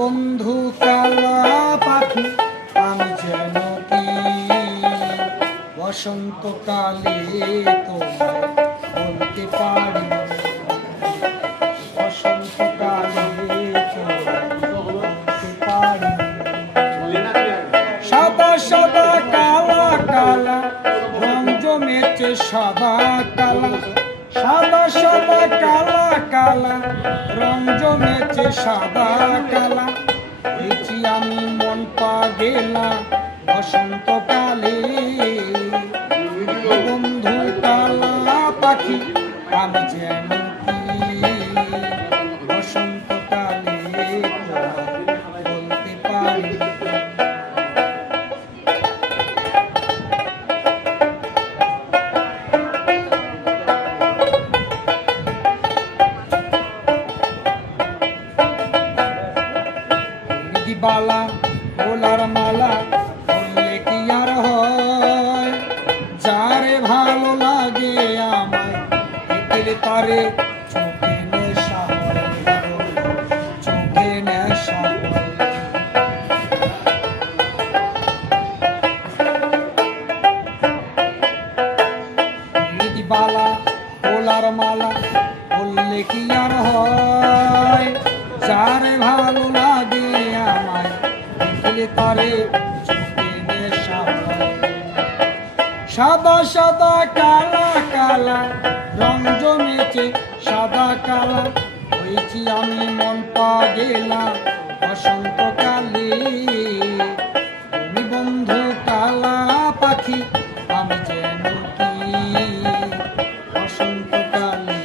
বন্ধু কালা পাখি আমি যেন কি বসন্তকালে তোমায় বলতে পারি, বসন্তকালে তোমায় বলতে পারি। সাদা সাদা কালা কালা রং জমেছে সাদা কালা, সাদা সাদা কালা কালা রং জমেছে সাদা কালা। হয়েছি আমি মন পাগেলা বসন্তকালে, বন্ধু কালা পাখি আমি যেন কি বসন্তকালে বলতে পারি। বালা ভোলার মালা বললে কি আর হয়, যারে ভালো লাগে আমায় দেখলে তারে চোখে নেশা হয়, চোখে নেশা হয়। বালা ভোলার মালা বললে কি আর হয়, যারে ভালো লাগে আমায় দেখলে তারে চোখে নেশা হয়। সাদা সাদা কালা কালা রং জমেছে সাদা কালা। হয়েছি আমি মন পাগেলা বসন্তকালে, তুমি বন্ধু কালা পাখি আমি যেন কি বসন্তকালে